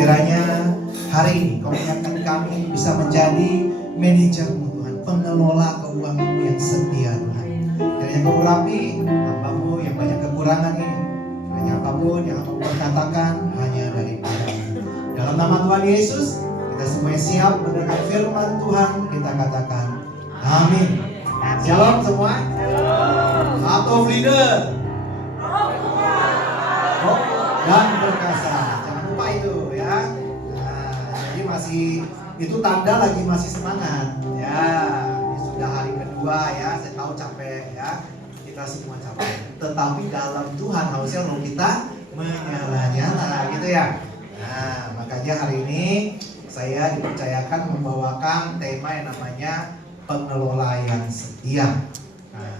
Kiranya hari ini Kau ingatkan kami bisa menjadi manajermu Tuhan, pengelola keuanganmu yang setia Tuhan. Kiranya Kau urapi hamba-Mu yang banyak kekurangan ini. Kiranya apapun yang Kau berkatakan hanya daripada-Mu. Dalam nama Tuhan Yesus, kita semua siap mendengar firman Tuhan. Kita katakan amin. Shalom semua. Heart of leader. Dan berkasa. Jangan lupa itu ya. Nah, jadi masih itu tanda lagi masih semangat. Ya, ini sudah hari kedua ya. Saya tahu capek ya. Kita semua capek. Tetapi dalam Tuhan harusnya roh kita menyala-nyala gitu ya. Nah, makanya hari ini saya dipercayakan membawakan tema yang namanya pengelola yang setia. Nah,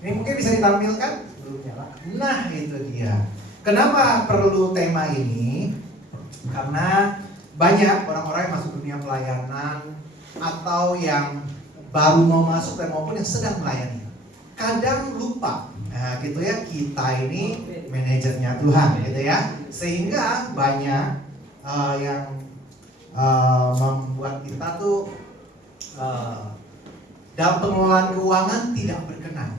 ini mungkin bisa ditampilkan belum nyala. Nah, itu dia. Kenapa perlu tema ini? Karena banyak orang-orang yang masuk dunia pelayanan atau yang baru mau masuk dan maupun yang sedang melayani. Kadang lupa, nah gitu ya, kita ini manajernya Tuhan gitu ya. Sehingga banyak yang membuat kita tuh dalam pengelolaan keuangan tidak berkenan.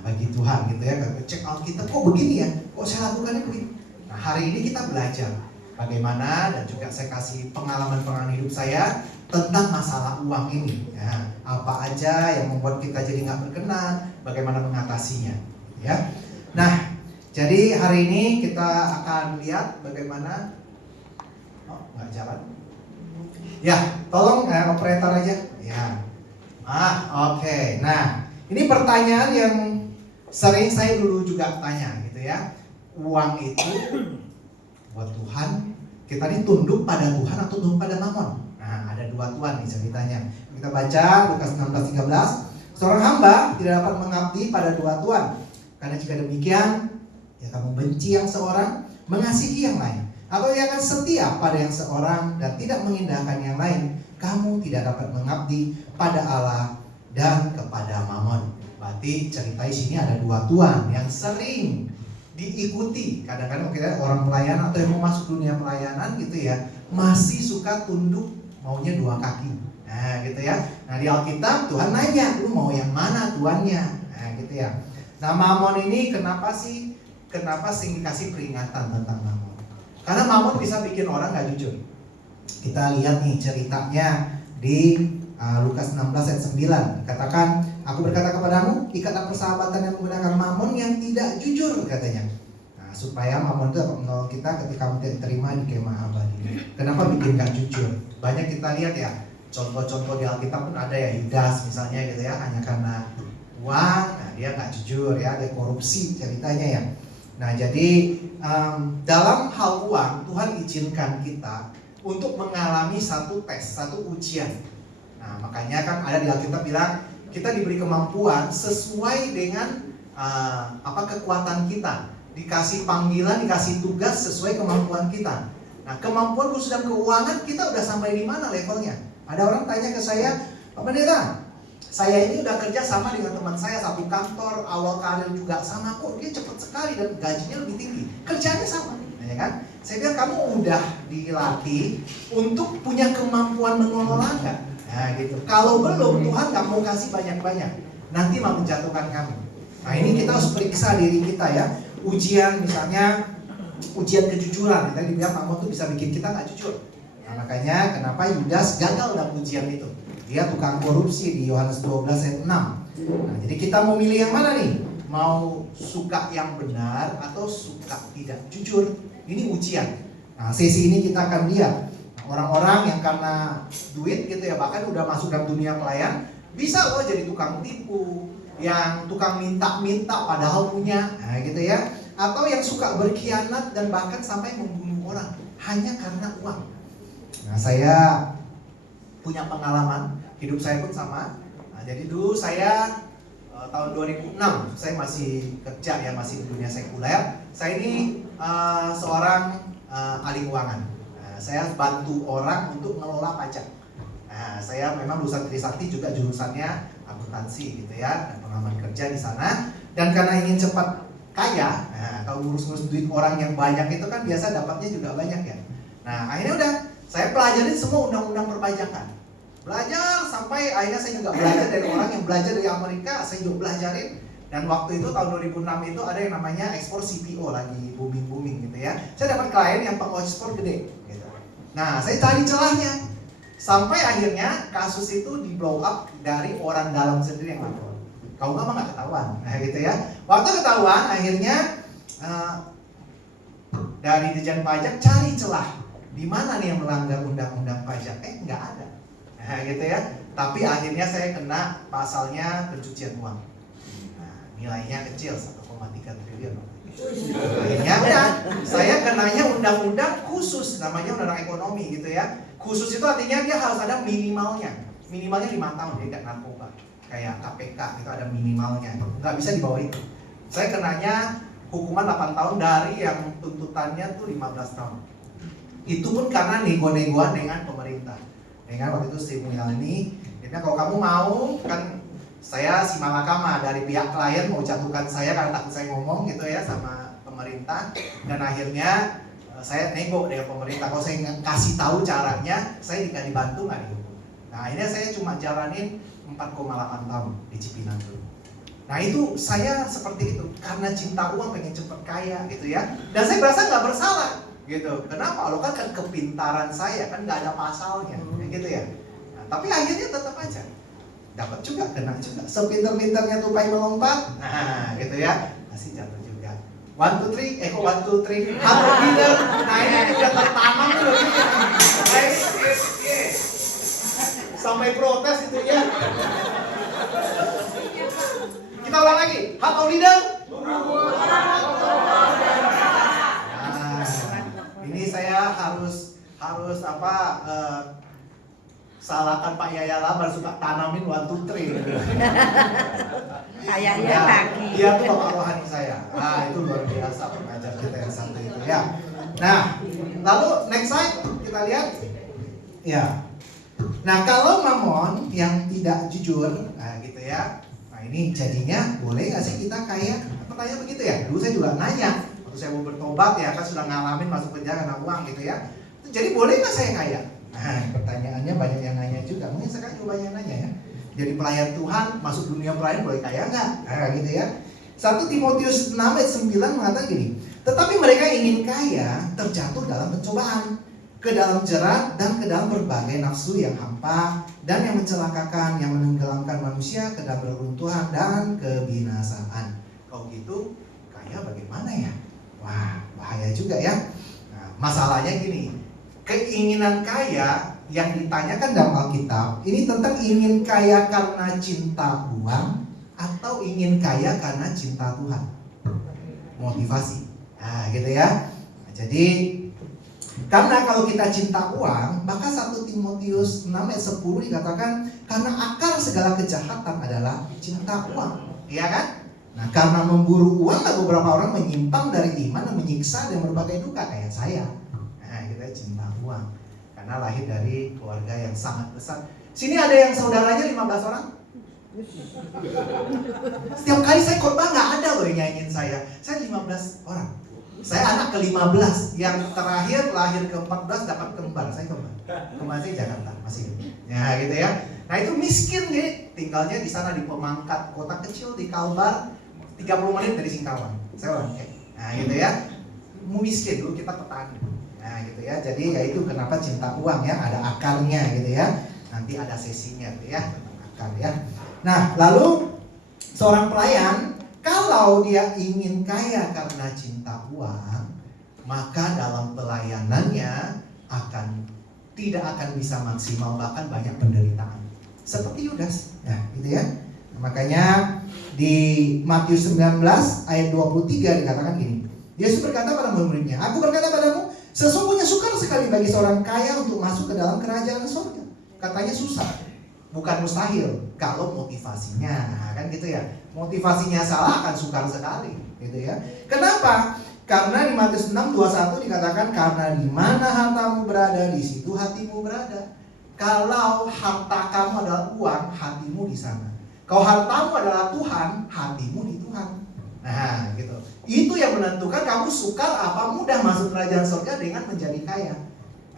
Bagi Tuhan gitu ya, cek Alkitab kok begini ya, kok saya lakukannya begini. Nah hari ini kita belajar bagaimana dan juga saya kasih pengalaman hidup saya tentang masalah uang ini ya, apa aja yang membuat kita jadi nggak berkenan, bagaimana mengatasinya ya. Nah jadi hari ini kita akan lihat bagaimana nggak jalan ya, tolong operator aja ya. Oke. Nah ini pertanyaan yang sering saya dulu juga tanya gitu ya. Uang itu buat Tuhan, kita ini tunduk pada Tuhan atau tunduk pada Mamon? Nah ada dua tuan nih ceritanya. Kita baca Lukas 16:13. Seorang hamba tidak dapat mengabdi pada dua tuan, karena jika demikian ya kamu benci yang seorang, mengasihi yang lain, atau ia akan setia pada yang seorang dan tidak mengindahkan yang lain. Kamu tidak dapat mengabdi pada Allah dan kepada Mamon. Berarti cerita di sini ada dua tuan yang sering diikuti. Kadang-kadang kita orang pelayanan atau yang mau masuk dunia pelayanan gitu ya, masih suka tunduk maunya dua kaki. Nah gitu ya. Nah di Alkitab Tuhan nanya, lu mau yang mana tuannya? Nah gitu ya. Nah Mamon ini kenapa sih dikasih peringatan tentang Mamon? Karena Mamon bisa bikin orang gak jujur. Kita lihat nih ceritanya di Lukas 16 ayat 9. Dikatakan, aku berkata kepadamu, ikatlah persahabatan yang menggunakan Mamon yang tidak jujur, katanya. Nah, supaya Mamon itu dapat menolong kita ketika kita diterima di kemah abadi. Kenapa bikin gak jujur? Banyak kita lihat ya, contoh-contoh di Alkitab pun ada ya, Yudas misalnya gitu ya, hanya karena uang, nah dia gak jujur ya, dia korupsi ceritanya ya. Nah jadi dalam hal uang, Tuhan izinkan kita untuk mengalami satu tes, satu ujian. Nah makanya kan ada di Alkitab bilang kita diberi kemampuan sesuai dengan kekuatan kita, dikasih panggilan, dikasih tugas sesuai kemampuan kita. Nah kemampuan khusus dalam keuangan kita udah sampai di mana levelnya? Ada orang tanya ke saya, Pak Pendeta, saya ini udah kerja sama dengan teman saya satu kantor, awal karir juga sama kok, dia cepat sekali dan gajinya lebih tinggi, kerjanya sama, ya kan? Saya bilang kamu udah dilatih untuk punya kemampuan mengelola nggak? Nah gitu. Kalau belum, Tuhan gak mau kasih banyak-banyak, nanti mau menjatuhkan kamu. Nah ini kita harus periksa diri kita ya. Ujian misalnya, ujian kejujuran. Tadi dibilang Mamon tuh bisa bikin kita gak jujur. Nah makanya kenapa Yudas gagal dalam ujian itu. Dia tukang korupsi di Yohanes 12 ayat 6. Nah jadi kita mau milih yang mana nih? Mau suka yang benar atau suka tidak jujur? Ini ujian. Nah sesi ini kita akan lihat orang-orang yang karena duit gitu ya, bahkan udah masuk dalam dunia pelayan, bisa loh jadi tukang tipu, yang tukang minta-minta padahal punya, nah gitu ya. Atau yang suka berkhianat dan bahkan sampai membunuh orang hanya karena uang. Nah saya punya pengalaman, hidup saya pun sama. Nah jadi dulu saya tahun 2006, saya masih kerja ya, masih di dunia sekuler. Saya ini seorang ahli keuangan. Saya bantu orang untuk mengelola pajak. Nah, saya memang lulusan Trisakti juga jurusannya akuntansi gitu ya, dan pengalaman kerja di sana. Dan karena ingin cepat kaya, nah, kalau ngurus-ngurus duit orang yang banyak itu kan biasa dapatnya juga banyak ya. Nah akhirnya udah, saya pelajarin semua undang-undang perpajakan. Belajar sampai akhirnya saya juga belajar dari orang yang belajar dari Amerika, saya juga belajarin. Dan waktu itu tahun 2006 itu ada yang namanya ekspor CPO lagi booming gitu ya. Saya dapat klien yang pengekspor gede gitu. Nah saya cari celahnya, sampai akhirnya kasus itu di blow up dari orang dalam sendiri yang lapor. Kalau nggak ketahuan, nah gitu ya. Waktu ketahuan akhirnya dari Ditjen Pajak cari celah, di mana nih yang melanggar undang-undang pajak? Nggak ada, nah gitu ya. Tapi akhirnya saya kena pasalnya pencucian uang. Nilainya kecil 1,3 triliun. Akhirnya udah, saya kenanya undang-undang khusus, namanya undang-undang ekonomi gitu ya. Khusus itu artinya dia harus ada minimalnya 5 tahun, dia nggak narkoba. Kayak KPK itu ada minimalnya, nggak bisa di bawah itu. Saya kenanya hukuman 8 tahun dari yang tuntutannya tuh 15 tahun. Itu pun karena nego-negoan dengan pemerintah. Dengan waktu itu Sri Mulyani, jadi kalau kamu mau kan, saya si malakama dari pihak klien mau jatuhkan saya karena takut saya ngomong gitu ya sama pemerintah. Dan akhirnya saya nego dengan pemerintah, kalau saya kasih tahu caranya saya tidak dibantu nggak dihukum. Nah akhirnya saya cuma jalanin 4,8 tahun di Cipinang dulu. Nah itu saya seperti itu karena cinta uang, pengen cepet kaya gitu ya. Dan saya berasa nggak bersalah gitu. Kenapa? Lo kan kepintaran saya kan nggak ada pasalnya gitu ya. Nah, tapi akhirnya tetap aja dapat juga, kena juga. Sepinter-pinternya tupai melompat, nah gitu ya, masih jatuh juga. 1, 2, 3, kok 1, 2, 3, hard leader. Nah ini udah tertanam tuh. Sampai protes itu ya. Kita ulang lagi, hard leader. Nah, ini saya harus apa? Salahkan Pak Yayala baru suka tanamin 1, 2, 3. Kayaknya lagi. Dia tuh bapak rohani saya. Nah itu luar biasa pengajar kita yang satu itu ya. Nah lalu next slide kita lihat. Ya. Nah kalau mamon yang tidak jujur, nah gitu ya. Nah ini jadinya boleh nggak sih kita kaya? Pertanyaan begitu ya. Dulu saya juga nanya. Waktu saya mau bertobat ya kan sudah ngalamin masuk penjara karena uang gitu ya. Jadi boleh nggak saya kaya? Nah, pertanyaannya banyak yang nanya juga. Mungkin sekarang juga banyak yang nanya ya. Jadi pelayan Tuhan, masuk dunia pelayan boleh kaya nggak? Nah, gitu ya. 1 Timotius 6 ayat 9 mengatakan gini. Tetapi mereka ingin kaya terjatuh dalam pencobaan, ke dalam jerat dan ke dalam berbagai nafsu yang hampa dan yang mencelakakan, yang menenggelamkan manusia ke dalam reruntuhan dan kebinasaan. Kalau gitu, kaya bagaimana ya? Wah, bahaya juga ya. Nah, masalahnya gini. Keinginan kaya yang ditanyakan dalam Alkitab ini tentang ingin kaya karena cinta uang atau ingin kaya karena cinta Tuhan. Motivasi. Nah gitu ya. Nah, jadi karena kalau kita cinta uang, maka 1 Timotius 6 ayat 10 dikatakan karena akar segala kejahatan adalah cinta uang. Iya kan? Nah karena memburu uang, beberapa orang menyimpang dari iman dan menyiksa dan berbagai duka kayak saya. Nah kita cinta uang karena lahir dari keluarga yang sangat besar. Sini ada yang saudaranya 15 orang? Setiap kali saya khotbah nggak ada loh yang nyanyiin saya 15 orang. Saya anak ke-15, yang terakhir lahir ke-14 dapat kembar. Saya kembar saya Jakarta masih. Ya gitu ya. Nah itu miskin nih, tinggalnya di sana di Pemangkat, kota kecil di Kalbar, 30 menit dari Singkawang. Saya orang kayak. Nah gitu ya. Miskin dulu kita petani. Nah gitu ya. Jadi ya itu kenapa cinta uang ya, ada akarnya gitu ya. Nanti ada sesinya gitu ya, tentang akar ya. Nah, lalu seorang pelayan kalau dia ingin kaya karena cinta uang, maka dalam pelayanannya tidak akan bisa maksimal, bahkan banyak penderitaan. Seperti Yudas, ya, gitu ya. Nah, makanya di Matius 19 ayat 23 dikatakan gini. Yesus berkata pada murid-muridnya, "Aku berkata padamu, sesungguhnya sukar sekali bagi seorang kaya untuk masuk ke dalam kerajaan surga." Katanya susah, bukan mustahil kalau motivasinya, nah, kan gitu ya. Motivasinya salah akan sukar sekali, gitu ya. Kenapa? Karena di Matius 6:21 dikatakan karena di mana hartamu berada, di situ hatimu berada. Kalau harta kamu adalah uang, hatimu di sana. Kalau hartamu adalah Tuhan, hatimu di Tuhan. Nah, gitu. Itu yang menentukan kamu sukar apa mudah masuk kerajaan surga dengan menjadi kaya.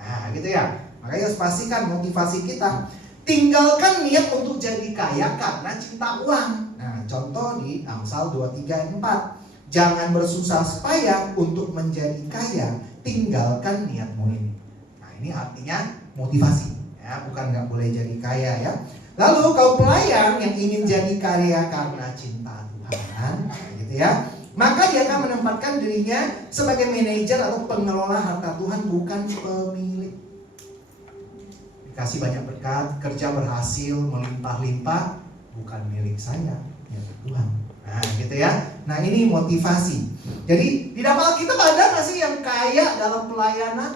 Nah gitu ya. Makanya harus pastikan motivasi kita. Tinggalkan niat untuk jadi kaya karena cinta uang. Nah contoh di Amsal 23 ayat 4. Jangan bersusah payah untuk menjadi kaya. Tinggalkan niatmu ini. Nah ini artinya motivasi ya, bukan nggak boleh jadi kaya ya. Lalu kau pelayan yang ingin jadi kaya karena cinta Tuhan, gitu ya, maka dia akan menempatkan dirinya sebagai manajer atau pengelola harta Tuhan, bukan pemilik. Dikasih banyak berkat, kerja berhasil, melimpah-limpah, bukan milik saya, milik Tuhan. Nah gitu ya. Nah ini motivasi. Jadi di dalam Alkitab ada nggak sih yang kaya dalam pelayanan?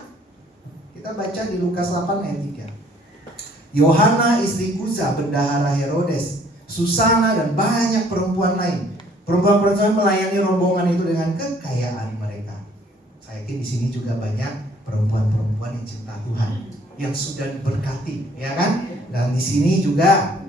Kita baca di Lukas 8 ayat 3. Yohana istri Kuza, bendahara Herodes, Susana dan banyak perempuan lain. Perempuan-perempuan melayani rombongan itu dengan kekayaan mereka. Saya yakin di sini juga banyak perempuan-perempuan yang cinta Tuhan, yang sudah diberkati, ya kan? Dan di sini juga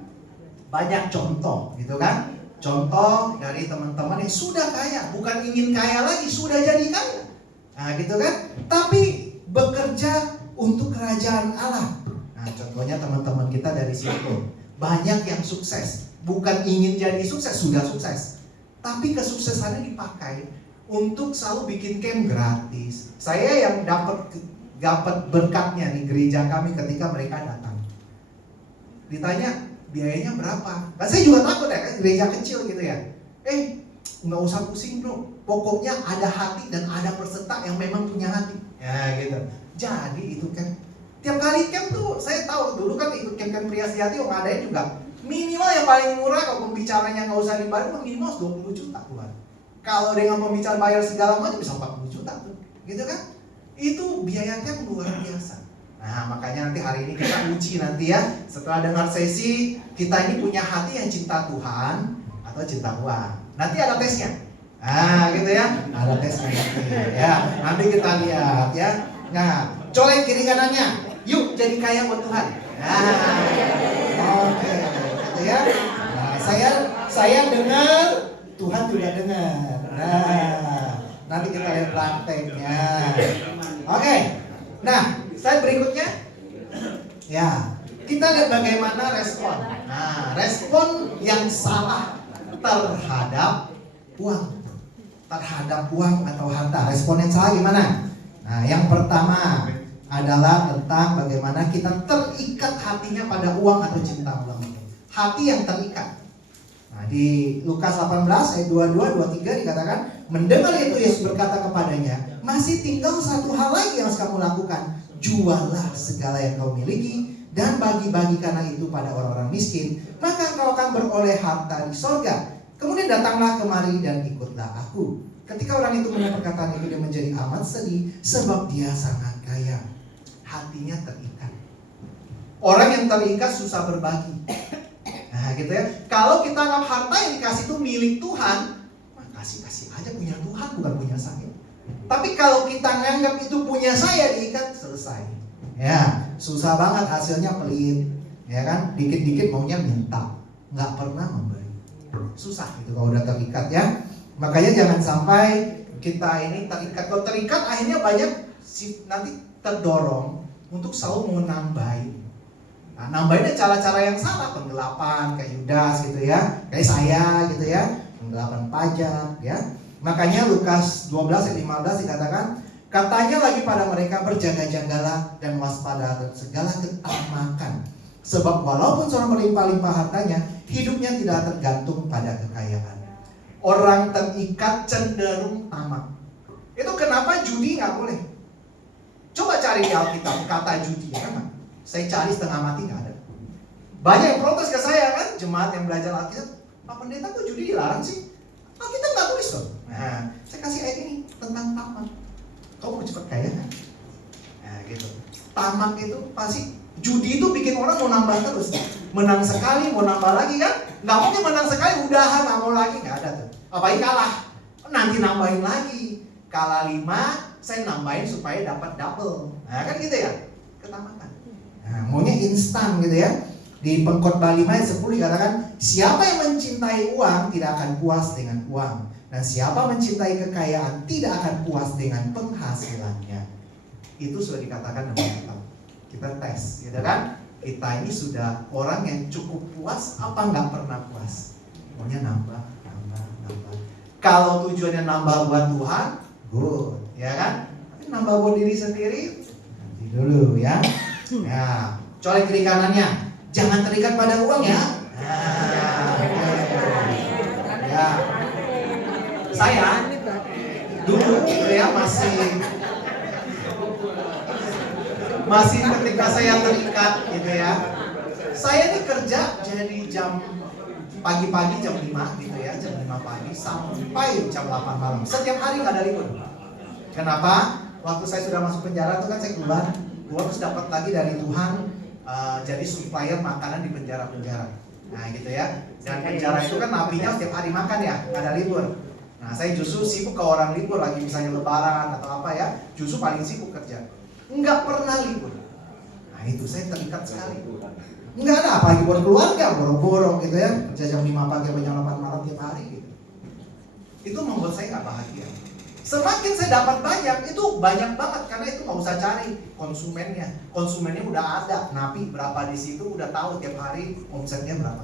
banyak contoh, gitu kan? Contoh dari teman-teman yang sudah kaya, bukan ingin kaya lagi, sudah jadi kaya. Nah, gitu kan? Tapi bekerja untuk kerajaan Allah. Nah, contohnya teman-teman kita dari sini, banyak yang sukses, bukan ingin jadi sukses, sudah sukses. Tapi kesuksesannya dipakai untuk selalu bikin camp gratis. Saya yang dapat berkatnya di gereja kami ketika mereka datang. Ditanya biayanya berapa? Nah, saya juga takut ya, kan gereja kecil gitu ya. Nggak usah pusing bro. Pokoknya ada hati dan ada peserta yang memang punya hati. Ya gitu. Jadi itu kan tiap kali camp tuh saya tahu dulu kan ikut camp pria sejati ngadain juga. Minimal yang paling murah kalau pembicaranya nggak usah dibayar minimal 20 juta Tuhan. Kalau dengan pembicara bayar segala macam bisa 40 juta tuh. Gitu kan? Itu biayanya luar biasa. Nah makanya nanti hari ini kita uji nanti ya. Setelah dengar sesi, kita ini punya hati yang cinta Tuhan atau cinta uang. Nanti ada tesnya. Nah gitu ya. Ada tesnya nanti ya. Nanti kita lihat ya. Nah colek kiri kanannya. Yuk jadi kaya buat Tuhan. Nah oke. Ya. Nah, saya dengar, Tuhan juga dengar. Nah, nanti kita lihat prakteknya. Oke. Nah, slide berikutnya. Ya, kita lihat bagaimana respon. Nah, respon yang salah terhadap uang. Terhadap uang atau harta. Respon yang salah gimana? Nah, yang pertama adalah tentang bagaimana kita terikat hatinya pada uang atau cinta uang. Hati yang terikat. Nah, di Lukas 18 ayat 22-23 dikatakan, mendengar itu Yesus berkata kepadanya, masih tinggal satu hal lagi yang harus kamu lakukan. Jualah segala yang kau miliki dan bagi-bagikanlah itu pada orang-orang miskin, maka engkau akan beroleh harta di sorga. Kemudian datanglah kemari dan ikutlah aku. Ketika orang itu mendengar perkataan itu, dia menjadi amat sedih sebab dia sangat kaya. Hatinya terikat. Orang yang terikat susah berbagi. Nah gitu ya. Kalau kita anggap harta yang dikasih itu milik Tuhan, kasih aja punya Tuhan, bukan punya saya. Tapi kalau kita nganggap itu punya saya, diikat, selesai. Ya, susah banget, hasilnya pelit. Ya kan, dikit-dikit maunya minta, nggak pernah memberi. Susah gitu kalau udah terikat ya. Makanya jangan sampai kita ini terikat. Kalau terikat akhirnya banyak nanti terdorong untuk selalu mau nambahin. Nah, nambahinnya cara-cara yang salah, penggelapan kayak Yudas gitu ya, kayak saya gitu ya, penggelapan pajak ya. Makanya Lukas 12 ayat 15 dikatakan, katanya lagi pada mereka, berjaga-jagalah dan waspada terhadap segala ketamakan. Sebab walaupun seorang melimpah-limpah hartanya, hidupnya tidak tergantung pada kekayaan. Orang terikat cenderung tamak. Itu kenapa judi nggak boleh. Coba cari di Alkitab kata judi ya kan? Saya cari setengah mati nggak ada. Banyak yang protes ke saya kan, jemaat yang belajar Alkitab, Pak Pendeta kok judi dilarang sih? Alkitab nggak tulis loh. Nah, saya kasih ayat ini tentang tamak. Kau mau cepat kaya kan? Nah gitu. Tamak itu pasti, judi itu bikin orang mau nambah terus. Menang sekali mau nambah lagi kan? Nggak mungkin menang sekali udahan nggak mau lagi, nggak ada tuh. Apalagi kalah, nanti nambahin lagi. Kalah 5, saya nambahin supaya dapat double. Nah kan gitu ya, ketamakan. Nah, maunya instan gitu ya. Di Pengkhotbah 5 ayat 10 dikatakan, siapa yang mencintai uang tidak akan puas dengan uang, dan siapa mencintai kekayaan tidak akan puas dengan penghasilannya. itu sudah dikatakan dengan Alkitab. Kita tes, gitu kan? Kita ini sudah orang yang cukup puas apa nggak pernah puas? Maunya nambah. Kalau tujuannya nambah buat Tuhan, good, ya kan? Tapi nambah buat diri sendiri, nanti dulu ya. Ya, colek kiri kanannya, jangan terikat pada uang ya. Ya, saya dulu gitu ya masih ketika saya terikat gitu ya. Saya ini kerja jadi jam pagi-pagi jam 5 gitu ya, jam 5 pagi sampai jam 8 malam. Setiap hari nggak ada libur. Kenapa? Waktu saya sudah masuk penjara tuh kan saya keluar terus dapat lagi dari Tuhan jadi supplier makanan di penjara-penjara. Nah gitu ya. Dan penjara itu kan napinya setiap hari makan ya, nggak ada libur. Nah saya justru sibuk ke orang libur lagi misalnya lebaran atau apa ya, justru paling sibuk kerja. Nggak pernah libur. Nah itu saya terikat sekali. Nggak ada apalagi buat keluarga, boro-boro gitu ya, kerja jam 5 pagi sampai jam 8 malam tiap hari gitu. Itu membuat saya nggak bahagia. Semakin saya dapat banyak, itu banyak banget karena itu nggak usah cari konsumennya udah ada, napi berapa di situ udah tahu tiap hari omsetnya berapa.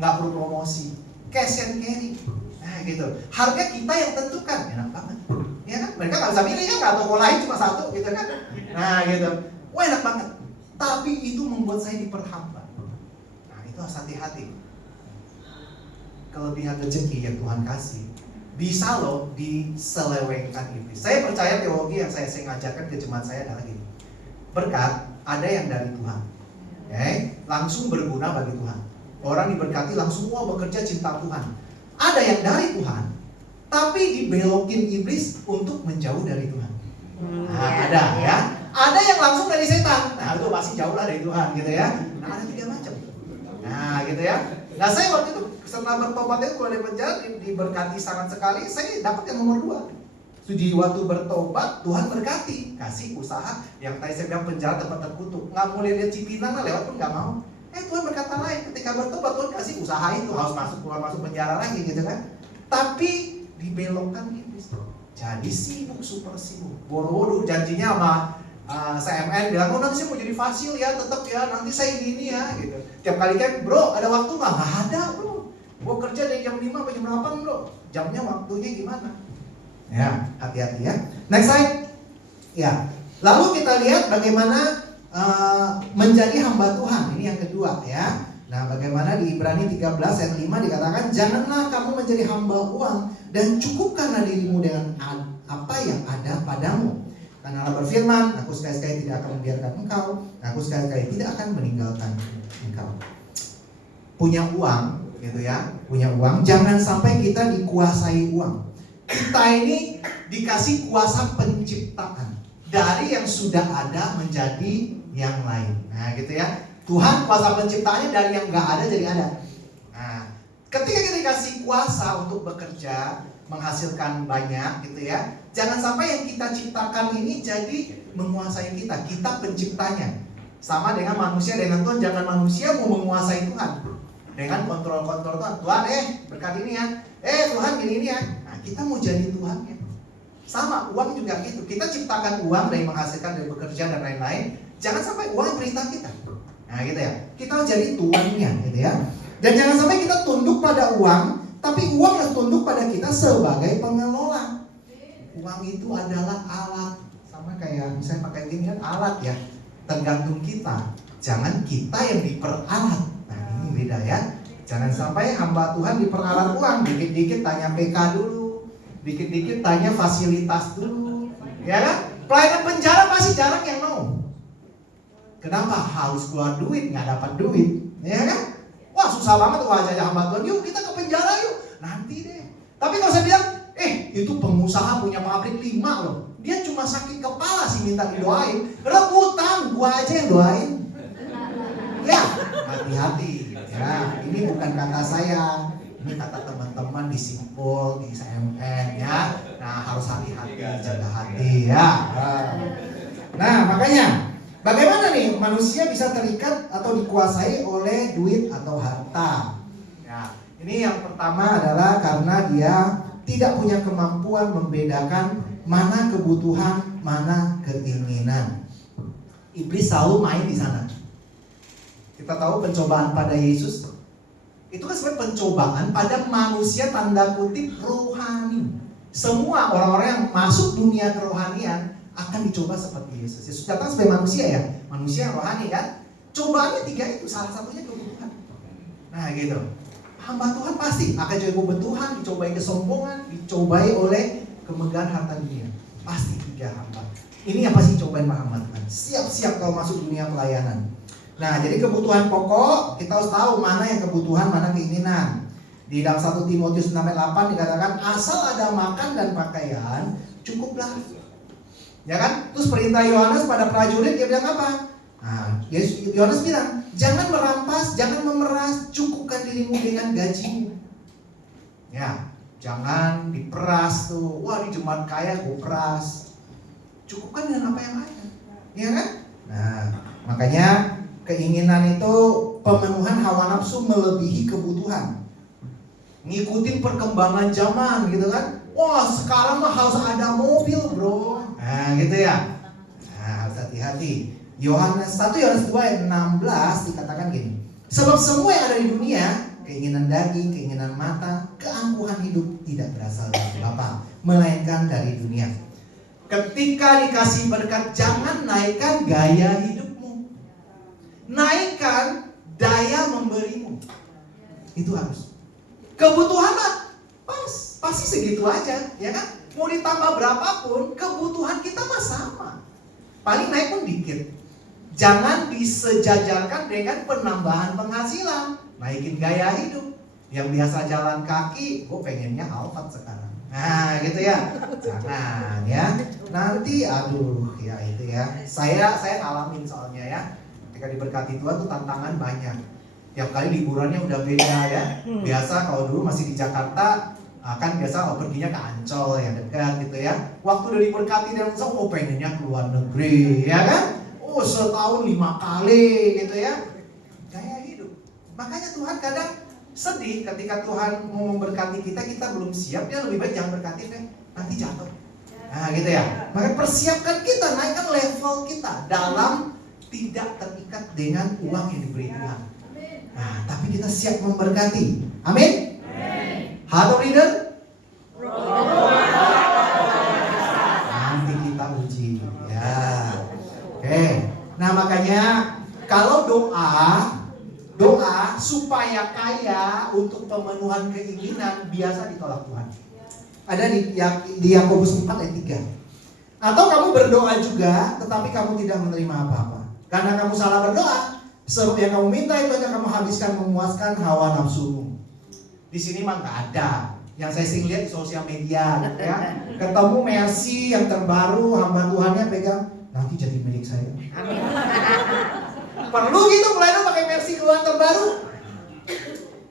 Nggak perlu promosi, cash and carry, nah gitu. Harga kita yang tentukan, enak banget, ya kan? Mereka nggak bisa milih ya, nggak toko lain cuma satu gitu kan? Nah gitu, wah enak banget. Tapi itu membuat saya diperhambat. Nah itu harus hati-hati. Kelebihan rezeki yang Tuhan kasih bisa loh diselewengkan iblis. Saya percaya teologi yang saya ngajarkan ke jemaat saya adalah gini. Berkat ada yang dari Tuhan, langsung berguna bagi Tuhan. Orang diberkati langsung bekerja cinta Tuhan. Ada yang dari Tuhan, tapi dibelokin iblis untuk menjauh dari Tuhan. Nah, ada ya. Ada yang langsung dari setan. Nah itu pasti jauh lah dari Tuhan gitu ya. Nah ada 3 macam. Nah gitu ya. Nah saya waktu itu setelah bertobat itu keluar dari penjara diberkati sangat sekali. Saya dapat yang nomor 2. Di waktu bertobat Tuhan berkati, kasih usaha yang tadi saya bilang penjara tempat terkutuk. Nggak boleh lihat Cipinang lah lewat pun nggak mau. Tuhan berkata lain, ketika bertobat Tuhan kasih usaha itu harus keluar masuk penjara lagi gitu kan. Tapi dibelokkan iblis. Jadi sibuk, super sibuk. Boro-boro janjinya sama CMN bilang, nanti saya mau jadi fasil ya, tetap ya, nanti saya ini ya gitu. Tiap kali kan, bro ada waktu nggak? Nggak ada bro. Gue kerja dari jam 5 sampai jam 8 bro. Jamnya waktunya gimana? Ya, hati-hati ya. Next slide. Ya, lalu kita lihat bagaimana menjadi hamba Tuhan. Ini yang kedua ya. Nah, bagaimana di Ibrani 13 ayat 5 dikatakan, janganlah kamu menjadi hamba uang dan cukupkanlah dirimu dengan apa yang ada padamu. Karena Allah berfirman, aku sekali-kali tidak akan membiarkan engkau, aku sekali-kali tidak akan meninggalkan engkau. Punya uang, gitu ya, punya uang, jangan sampai kita dikuasai uang. Kita ini dikasih kuasa penciptaan dari yang sudah ada menjadi yang lain. Nah, gitu ya. Tuhan kuasa penciptaannya dari yang nggak ada jadi ada. Nah, ketika kita dikasih kuasa untuk bekerja, menghasilkan banyak, gitu ya. Jangan sampai yang kita ciptakan ini jadi menguasai kita. Kita penciptanya. Sama dengan manusia dengan Tuhan. Jangan manusia mau menguasai Tuhan dengan kontrol-kontrol Tuhan. Tuhan berkat ini ya. Tuhan gini ini ya. Nah kita mau jadi Tuhannya. Sama uang juga gitu. Kita ciptakan uang dari menghasilkan dari bekerja dan lain-lain. Jangan sampai uang perintah kita. Nah gitu ya. Kita jadi tuannya gitu ya. Dan jangan sampai kita tunduk pada uang, tapi uang yang tunduk pada kita sebagai pengelola. Uang itu adalah alat, sama kayak misalnya pakai gini kan alat ya, tergantung kita. Jangan kita yang diperalat. Nah ini beda ya. Jangan sampai hamba Tuhan diperalat uang. Dikit-dikit tanya PK dulu, dikit-dikit tanya fasilitas dulu, ya kan? Pelayanan penjara pasti jarang yang mau. Kenapa? Harus keluar duit, nggak dapat duit, ya kan? Wah susah banget wajahnya hamba Tuhan. Yuk kita ke penjara yuk. Nanti deh. Tapi kalau saya bilang, itu pengusaha punya pabrik 5 loh. Dia cuma sakit kepala sih minta didoain. Rebutan, gua aja yang doain. Ya, hati-hati. Ya, ini bukan kata saya. Ini kata teman-teman di Simpul, di CMN ya. Nah, harus hati-hati, jaga hati ya. Nah, makanya bagaimana nih manusia bisa terikat atau dikuasai oleh duit atau harta? Ya, ini yang pertama adalah karena dia tidak punya kemampuan membedakan mana kebutuhan mana keinginan. Iblis selalu main di sana. Kita tahu pencobaan pada Yesus itu kan sebenarnya pencobaan pada manusia tanda kutip rohani. Semua orang-orang yang masuk dunia kerohanian akan dicoba seperti Yesus. Yesus datang sebagai manusia ya, manusia rohani kan. Cobaannya 3 itu, salah satunya kebutuhan. Nah gitu. Hamba Tuhan pasti akan coba kebutuhan, dicobai kesombongan, dicobai oleh kemegahan harta dunia. Pasti 3 hamba. Ini yang pasti cobain hamba Tuhan. Siap-siap kalau masuk dunia pelayanan. Nah, jadi kebutuhan pokok kita harus tahu mana yang kebutuhan, mana keinginan. Di dalam 1 Timotius 6:8 dikatakan asal ada makan dan pakaian cukuplah. Ya kan? Terus perintah Yohanes pada prajurit dia bilang apa? Nah, Yohanes bilang, jangan merampas, jangan memeras, cukupkan dirimu dengan gajimu. Ya, jangan diperas tuh. Wah, di jemaat kaya gue peras. Cukupkan dengan apa yang ada. Ya kan? Nah, makanya keinginan itu pemenuhan hawa nafsu melebihi kebutuhan. Ngikutin perkembangan zaman gitu kan. Wah, sekarang mah harus ada mobil, bro. Nah, gitu ya. Nah, harus hati-hati. 1 Yohanes 2 ayat 16 dikatakan gini. Sebab semua yang ada di dunia, keinginan daging, keinginan mata, keangkuhan hidup tidak berasal dari Bapa, melainkan dari dunia. Ketika dikasih berkat, jangan naikkan gaya hidupmu. Naikkan daya memberimu. Itu harus. Kebutuhan pasti segitu aja, ya kan? Mau ditambah berapapun, kebutuhan kita mah sama. Paling naik pun dikit. Jangan disejajarkan dengan penambahan penghasilan. Naikin gaya hidup. Yang biasa jalan kaki, gue pengennya Alphard sekarang. Nah gitu ya. Jangan ya. Nanti aduh ya itu ya. Saya ngalamin soalnya ya. Ketika diberkati Tuhan tuh tantangan banyak. Tiap kali liburannya udah beda ya. Biasa kalau dulu masih di Jakarta, kan biasa perginya ke Ancol ya dekat gitu ya. Waktu udah diberkati dan pengennya ke luar negeri ya kan. Setahun 5 kali gitu ya. Gaya hidup. Makanya Tuhan kadang sedih ketika Tuhan mau memberkati kita, kita belum siap. Dia lebih baik jangan berkati deh, nanti jatuh. Nah gitu ya. Maka persiapkan kita, naikkan level kita dalam tidak terikat dengan uang yang diberi Tuhan. Nah, tapi kita siap memberkati. Amin. Heart of leader? Nanti kita uji ya. Oke. Nah makanya kalau doa supaya kaya untuk pemenuhan keinginan biasa ditolak Tuhan. Ada di Yakobus 4 ayat 3. Atau kamu berdoa juga tetapi kamu tidak menerima apa-apa. Karena kamu salah berdoa, sebab yang kamu minta itu hanya kamu habiskan memuaskan hawa nafsumu. Di sini mah nggak ada. Yang saya sering lihat di sosial media gitu ya. Ketemu Mercy yang terbaru, hamba Tuhannya pegang, nanti jadi milik saya. Amin. Perlu gitu pelayanan pakai Mercy keluhan terbaru?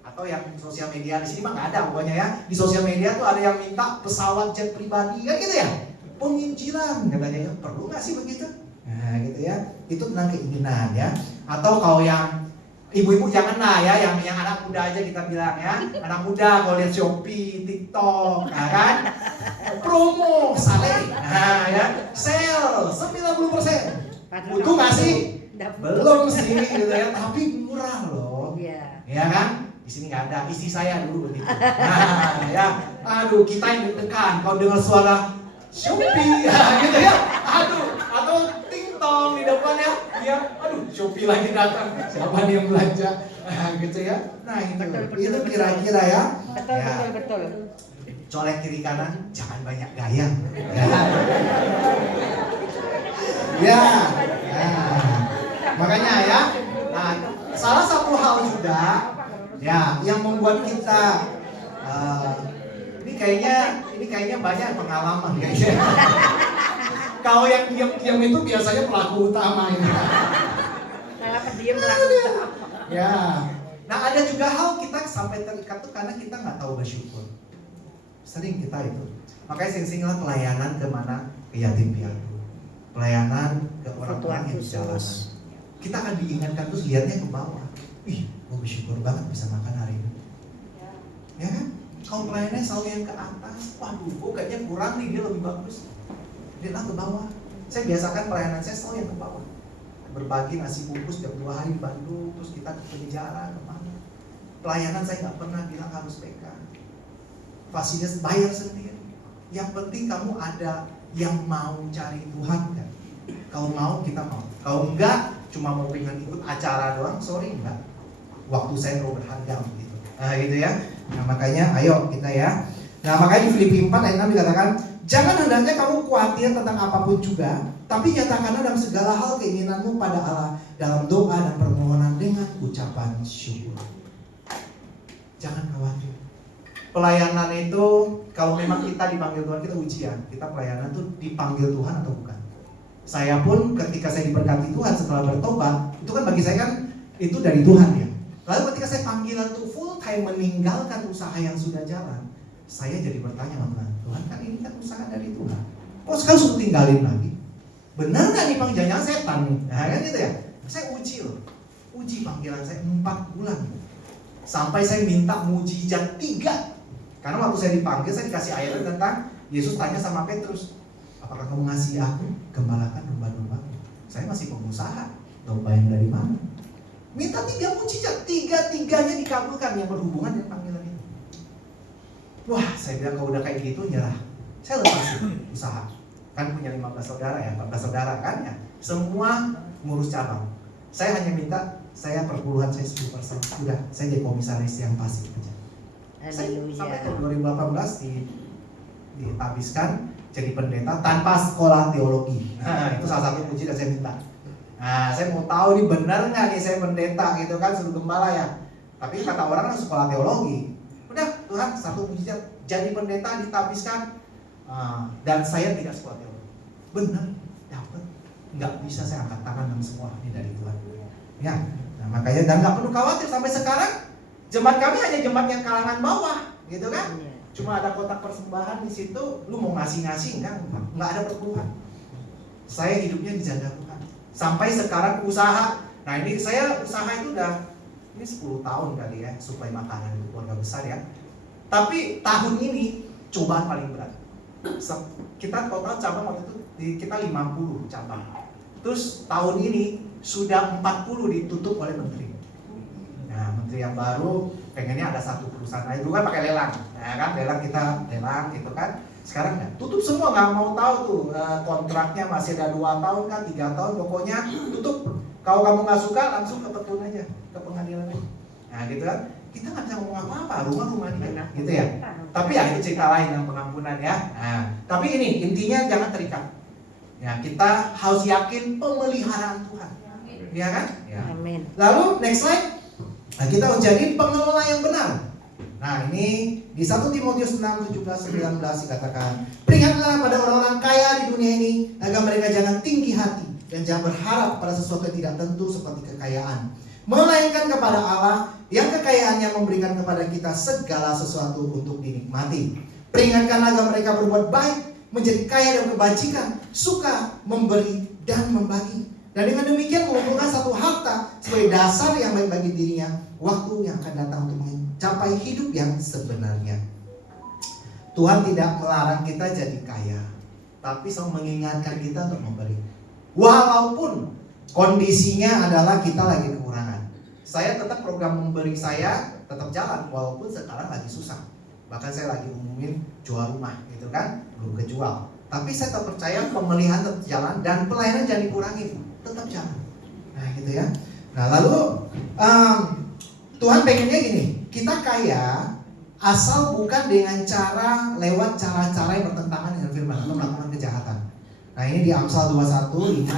Atau yang sosial media di sini mah nggak ada pokoknya ya. Di sosial media tuh ada yang minta pesawat jet pribadi kan gitu ya. Penginjilan katanya ya. Perlu nggak sih begitu? Nah gitu ya. Itu tentang keinginan ya. Atau kalau yang ibu-ibu janganlah ya, yang anak muda aja kita bilang ya. Anak muda kalau lihat Shopee, TikTok, ya kan? Promo, saleh. Nah ya, sale 90%. Butuh nggak sih? Belum sih gitu ya, tapi murah loh. Ya kan? Di sini nggak ada, isi saya dulu begitu. Nah ya, aduh kita yang deg-degan kalau dengar suara Shopee ya gitu ya. Aduh, atau ting-tong di depan ya. Dia, aduh Shopee lagi datang. Siapa nih yang belanja? Nah gitu ya. Nah itu kira-kira ya. Betul. Colek kiri kanan, jangan banyak gaya. Ya. Makanya ya. Nah, salah satu hal juga ya yang membuat kita ini kayaknya banyak pengalaman kayaknya. Kalau yang diam-diam itu biasanya pelaku utama ini. Nah, pendiam pelaku utama. Ya. Nah, ada juga hal kita sampai terikat tuh karena kita nggak tahu bersyukur. Sering kita itu. Makanya sing-singlah pelayanan kemana? Ke yatim piatu. Pelayanan ke orang-orang yang di jalanan. Kita akan diingatkan terus lihatnya ke bawah. Ih, gue bersyukur banget bisa makan hari ini. Ya kan? Kalau pelayanannya selalu yang ke atas, waduh, gue kayaknya kurang nih, dia lebih bagus. Lihatlah ke bawah. Saya biasakan pelayanan saya selalu yang ke bawah. Berbagi nasi bungkus jam 2 hari di Bandung, terus kita ke penjara kemana. Pelayanan saya nggak pernah bilang harus PK. Fasilitas bayar sendiri. Yang penting kamu ada yang mau cari Tuhan kan. Kalau mau kita mau. Kalau enggak cuma mau pengen ikut acara doang, sorry enggak. Waktu saya terlalu berharga gitu. Nah gitu ya. Nah makanya ayo kita ya. Nah makanya di Filipi 4 ayat 6 dikatakan, jangan hendaknya kamu khawatir tentang apapun juga, tapi nyatakanlah dalam segala hal keinginanmu pada Allah dalam doa dan permohonan dengan ucapan syukur. Jangan khawatir. Pelayanan itu kalau memang kita dipanggil Tuhan, kita ujian. Kita pelayanan itu dipanggil Tuhan atau bukan. Saya pun ketika saya diberkati Tuhan setelah bertobat, itu kan bagi saya kan itu dari Tuhan ya. Lalu ketika saya panggilan untuk full time meninggalkan usaha yang sudah jalan, saya jadi bertanya sama Tuhan, Tuhan kan ini kan usaha dari Tuhan, kok sekarang suruh tinggalin lagi? Benar gak nih panggilan? Jangan setan nih. Nah kan gitu ya. Saya uji loh. Uji panggilan saya 4 bulan. Sampai saya minta mujizat 3. Karena waktu saya dipanggil, saya dikasih ayat tentang Yesus tanya sama Petrus, apakah kamu ngasih aku gembalakan domba-domba? Saya masih pengusaha, domba yang dari mana? Minta 3 mujizat, 3-3-nya dikabulkan yang berhubungan dengan panggilan itu. Wah, saya bilang kalau udah kayak gitu nyerah. Saya lepasin usaha. Kan punya 15 saudara ya, 14 saudara kan ya. Semua ngurus cabang. Saya hanya minta saya perpuluhan saya 10%. Udah, saya jadi komisaris yang pasif aja. Saya sampai tahun 2018 dihabiskan jadi pendeta tanpa sekolah teologi. Nah, itu salah satu puji yang saya minta. Nah, saya mau tahu nih benar nggak nih saya pendeta gitu kan, suruh gembala ya. Tapi kata orang kan sekolah teologi. Udah, Tuhan satu mujizat jadi pendeta ditabiskan. Dan saya tidak sekolah teologi. Benar, dapat. Nggak bisa saya angkat tangan dan semua ini dari Tuhan. Ya, nah, makanya dan nggak perlu khawatir sampai sekarang. Jemaat kami hanya jemaat yang kalangan bawah, gitu kan? Cuma ada kotak persembahan di situ. Lu mau ngasih nggak ada perpuluhan. Saya hidupnya dijaga Tuhan. Sampai sekarang usaha. Nah ini saya usaha itu udah ini 10 tahun kali ya, suplai makanan untuk keluarga besar ya. Tapi tahun ini cobaan paling berat. Kita total cabang waktu itu kita 50 cabang. Terus tahun ini sudah 40 ditutup oleh menteri. Nah menteri yang baru pengennya ada satu perusahaan. Nah, dulu kan pakai lelang. Nah kan lelang kita lelang gitu kan. Sekarang nggak, tutup semua, nggak mau tahu tuh kontraknya masih ada 2 tahun kan, 3 tahun, pokoknya tutup. Kalau kamu nggak suka langsung ke petun aja, ke pengadilan aja. Nah gitu kan, kita nggak bisa ngomong apa-apa, rumah dia, gitu ya. Tapi ya itu cerita lain yang pengampunan ya. Nah, tapi ini intinya jangan terikat. Ya kita harus yakin pemeliharaan Tuhan, ya kan? Ya. Amin. Lalu next slide, nah, kita harus jadi pengelola yang benar. Nah ini di 1 Timotius 6:17-19 dikatakan, peringatlah pada orang-orang kaya di dunia ini agar mereka jangan tinggi hati dan jangan berharap pada sesuatu yang tidak tentu seperti kekayaan, melainkan kepada Allah yang kekayaannya memberikan kepada kita segala sesuatu untuk dinikmati. Peringatkan agar mereka berbuat baik, menjadi kaya dalam kebajikan, suka memberi dan membagi. Dan dengan demikian mengumpulkan satu harta sebagai dasar yang baik bagi dirinya waktu yang akan datang untuk mencapai hidup yang sebenarnya. Tuhan tidak melarang kita jadi kaya, tapi selalu mengingatkan kita untuk memberi. Walaupun kondisinya adalah kita lagi kekurangan. Saya tetap program memberi saya tetap jalan walaupun sekarang lagi susah. Bahkan saya lagi umumin jual rumah gitu kan, belum kejual. Tapi saya tetap percaya pemeliharaan tetap jalan dan pelayanan jangan dikurangin, tetap jalan. Nah gitu ya. Nah lalu Tuhan pengennya gini, kita kaya asal bukan dengan cara lewat cara-cara yang bertentangan dengan firman atau melakukan kejahatan. Nah ini di Amsal 21:5-6.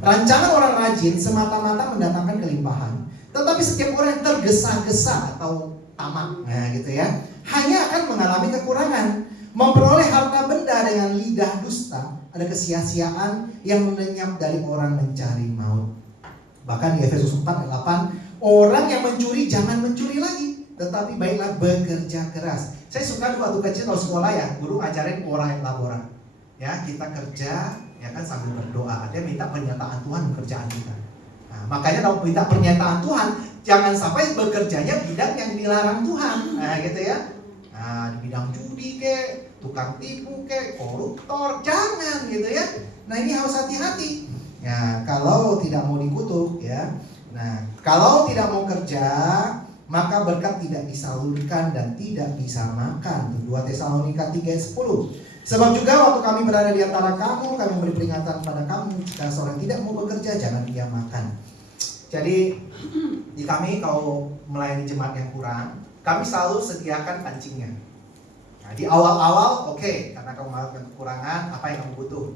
Rancangan orang rajin semata-mata mendatangkan kelimpahan, tetapi setiap orang yang tergesa-gesa atau tamak, nah gitu ya, hanya akan mengalami kekurangan. Memperoleh harta benda dengan lidah dusta ada kesia-siaan yang lenyap dari orang mencari maut. Bahkan di Efesus 4:8, orang yang mencuri jangan mencuri lagi, tetapi baiklah bekerja keras. Saya suka waktu kecil waktu sekolah ya, guru ngajarin ora et labora. Ya, kita kerja ya kan sambil berdoa. Dia minta pernyataan Tuhan pekerjaan kita. Nah, makanya kalau minta pernyataan Tuhan, jangan sampai bekerjanya bidang yang dilarang Tuhan. Nah, gitu ya. Nah, Nah, di bidang judi kek, tukang tipu kek, koruptor, jangan gitu ya. Nah, ini harus hati-hati. Ya, kalau tidak mau dikutuk ya. Nah, kalau tidak mau kerja, maka berkat tidak disalurkan dan tidak bisa makan. 2 Tesalonika 3:10. Sebab juga waktu kami berada di antara kamu, kami beri peringatan pada kamu, jika seorang tidak mau bekerja, jangan ia makan. Jadi di kami kalau melayani jemaat yang kurang, kami selalu sediakan pancingnya. Nah, di awal-awal oke, karena kamu melakukan kekurangan, apa yang kamu butuh?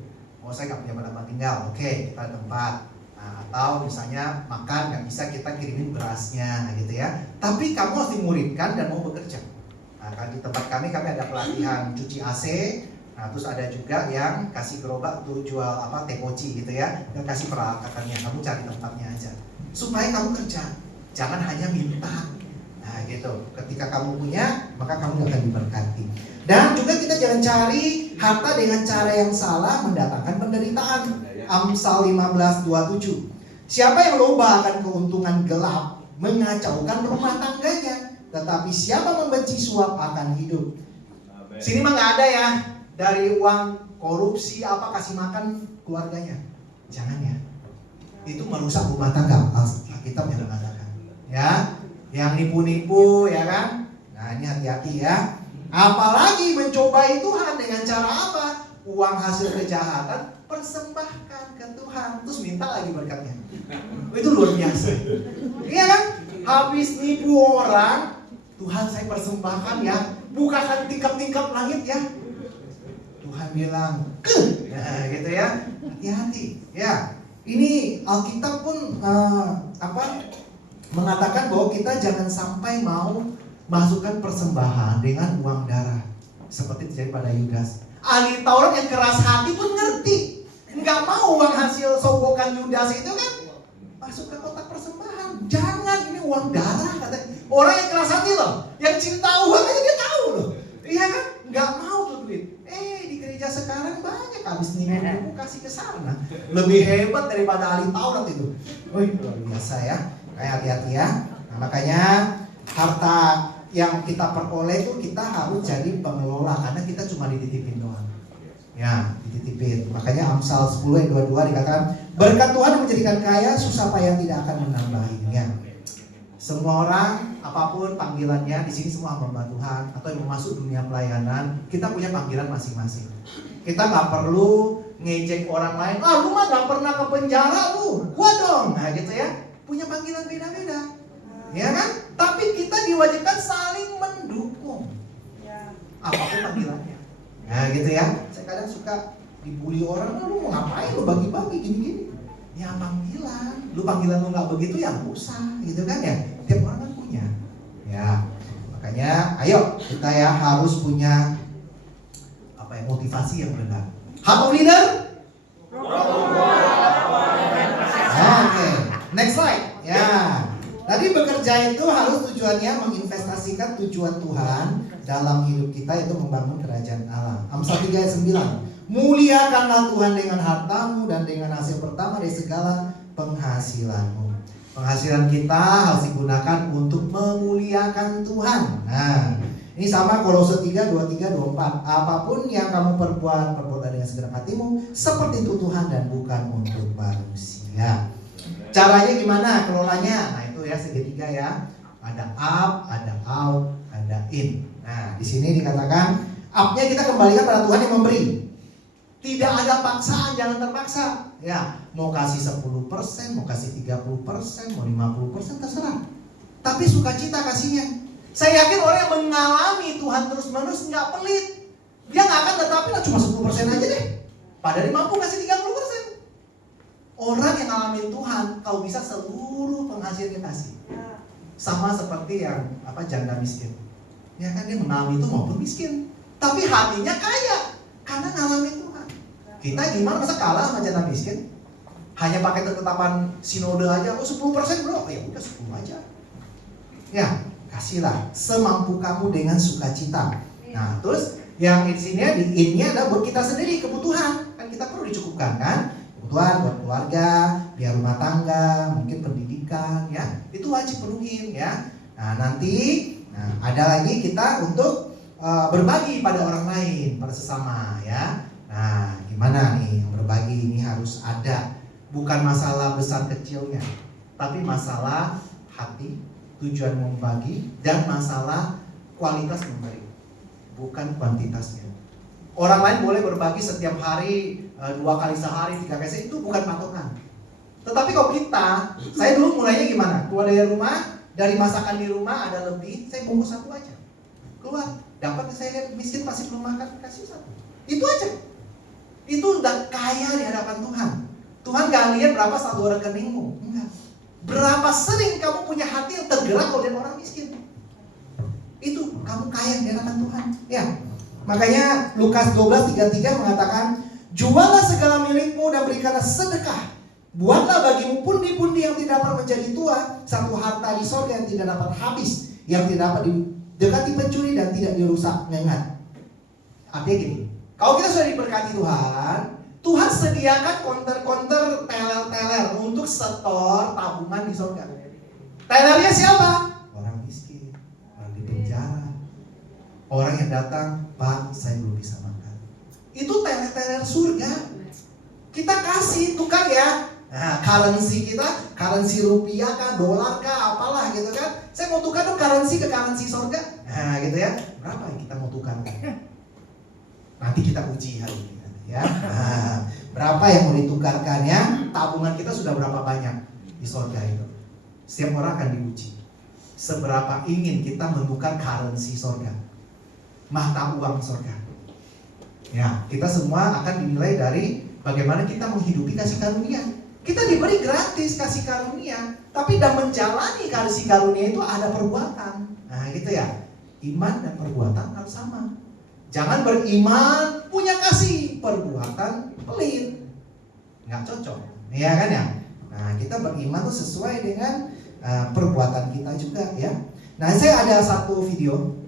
Oh, saya nggak punya tempat tinggal, oke, kita ada tempat. Nah, atau misalnya makan nggak bisa, kita kirimin berasnya, gitu ya. Tapi kamu harus dimuridkan dan mau bekerja. Nah, di tempat kami ada pelatihan cuci AC. Nah, terus ada juga yang kasih gerobak untuk jual tekoci gitu ya. Dan kasih peralatannya, kamu cari tempatnya aja. Supaya kamu kerja, jangan hanya minta. Nah gitu, ketika kamu punya, maka kamu akan diberkati. Dan juga kita jangan cari harta dengan cara yang salah, mendatangkan penderitaan. Amsal 15:27. Siapa yang lomba akan keuntungan gelap, mengacaukan rumah tangganya. Tetapi siapa membenci suap akan hidup. Sini mah nggak ada ya, dari uang korupsi kasih makan keluarganya. Jangan ya. Itu merusak rumah tangga. Alkitab yang mengatakan, ya, yang nipu-nipu, ya kan? Nah, ini hati-hati ya. Apalagi mencobai Tuhan dengan cara apa? Uang hasil kejahatan persembahkan ke Tuhan, terus minta lagi berkatnya. Itu luar biasa. Iya kan? Habis nipu orang, Tuhan saya persembahkan ya, bukakan tingkap-tingkap langit ya. Tuhan bilang, nah, gitu ya. Hati-hati, ya. Ini Alkitab pun mengatakan bahwa kita jangan sampai mau masukkan persembahan dengan uang darah, seperti terjadi pada Yudas. Ahli Taurat yang keras hati pun ngerti, nggak mau uang hasil sogokan Yudas itu kan masuk ke kotak persembahan. Jangan, ini uang darah katanya. Orang yang keras hati loh, yang cinta uang aja dia tahu loh, iya kan? Nggak mau tuh duit. Di gereja sekarang banyak habis nipu kasih ke sana. Lebih hebat daripada ahli Taurat itu. Wih, luar biasa ya. Kayak hati-hati ya. Nah, makanya harta yang kita peroleh itu kita harus jadi pengelola, karena kita cuma dititipin doang. Ya, dititipin. Makanya Amsal 10:22 dikatakan, berkat Tuhan menjadikan kaya, susah payah tidak akan menambahinya. Semua orang, apapun panggilannya, di sini semua hamba Tuhan atau yang masuk dunia pelayanan, kita punya panggilan masing-masing. Kita nggak perlu ngejek orang lain. Lu mah nggak pernah ke penjara lu, gua dong. Nah gitu ya, punya panggilan beda-beda, ya kan? Tapi kita diwajibkan saling mendukung, apapun panggilannya. Nah gitu ya. Saya kadang suka dibully orang, lu mau ngapain, lu bagi-bagi gini-gini. Ya panggilan, lu panggilan lu nggak begitu ya nggak usah, gitu kan ya. Tiap orang kan punya, ya. Makanya, ayo kita ya harus punya motivasi yang benar. Heart of leader? Oke, next slide. Ya, tadi bekerja itu harus tujuannya menginvestasikan tujuan Tuhan dalam hidup kita, yaitu membangun kerajaan Allah. Amsal 3:9. Muliakanlah Tuhan dengan hartamu dan dengan hasil pertama dari segala penghasilanmu. Penghasilan kita harus digunakan untuk memuliakan Tuhan. Nah, ini sama Kolose 3:23-24. Apapun yang kamu perbuatlah dengan segenap hatimu, seperti itu Tuhan dan bukan untuk manusia. Caranya gimana? Kelolanya? Nah itu ya segitiga ya. Ada up, ada out, ada in. Nah di sini dikatakan up-nya kita kembalikan pada Tuhan yang memberi. Tidak ada paksaan, jangan terpaksa. Ya, mau kasih 10%, mau kasih 30%, mau 50%, terserah. Tapi sukacita kasihnya. Saya yakin orang yang mengalami Tuhan terus-menerus nggak pelit. Dia nggak akan tetapin cuma 10% aja deh. Padahal mampu kasih 30%. Orang yang ngalamin Tuhan, kalau bisa seluruh penghasilnya kasih. Sama seperti yang janda miskin. Ya kan, dia mengalami itu maupun miskin. Tapi hatinya kaya karena ngalamin Tuhan. Kita gimana, masa kalah sama janda miskin? Hanya pakai ketetapan sinode aja, 10% bro, ya udah 10 aja. Ya, kasihlah semampu kamu dengan sukacita. Nah, terus yang di sini di in-nya adalah buat kita sendiri, kebutuhan. Kan kita perlu dicukupkan kan? Kebutuhan buat keluarga, biar rumah tangga, mungkin pendidikan, ya. Itu wajib penuhin ya. Nah, nanti ada lagi kita untuk berbagi pada orang lain, pada sesama ya. Nah, gimana nih yang berbagi ini harus ada, bukan masalah besar kecilnya, tapi masalah hati, tujuan membagi, dan masalah kualitas memberi, bukan kuantitasnya. Orang lain boleh berbagi setiap hari, 2 kali sehari, 3 kali sehari, itu bukan patokan. Tetapi kalau kita, saya dulu mulainya gimana? Keluar dari rumah, dari masakan di rumah ada lebih, saya bungkus 1 aja. Keluar, dapat saya lihat miskin masih belum makan, kasih 1. Itu aja. Itu udah kaya di hadapan Tuhan. Tuhan gak lihat berapa saldo rekeningmu, enggak. Berapa sering kamu punya hati yang tergerak kalau lihat orang miskin. Itu kamu kaya di hadapan Tuhan. Ya. Makanya Lukas 12:33 mengatakan, jualah segala milikmu dan berikanlah sedekah. Buatlah bagimu pundi-pundi yang tidak dapat menjadi tua, satu harta di sorga yang tidak dapat habis, yang tidak dapat didekati pencuri dan tidak dirusak ngengat. Artinya gini, kalau kita sudah diberkati Tuhan, Tuhan sediakan konter-konter teler-teler untuk setor tabungan di sorga. Telernya siapa? Orang miskin, orang di penjara, orang yang datang, Pak, saya belum bisa makan. Itu teler-teler surga. Kita kasih, tukar ya. Nah, currency kita, currency rupiah kah, dolar kah, apalah gitu kan. Saya mau tukar dong currency ke currency surga. Nah gitu ya. Berapa yang kita mau tukarkan? Nanti kita uji hari ini ya. Nah, berapa yang mau ditukarkan ya? Tabungan kita sudah berapa banyak di surga itu? Setiap orang akan diuji. Seberapa ingin kita menukar currency surga, mata uang surga. Ya, kita semua akan dinilai dari bagaimana kita menghidupi kasih karunia. Kita diberi gratis kasih karunia, tapi dalam menjalani kasih karunia itu ada perbuatan. Nah gitu ya. Iman dan perbuatan harus sama. Jangan beriman punya kasih, perbuatan pelit, nggak cocok, ya kan ya. Nah kita beriman tuh sesuai dengan perbuatan kita juga ya. Nah saya ada satu video,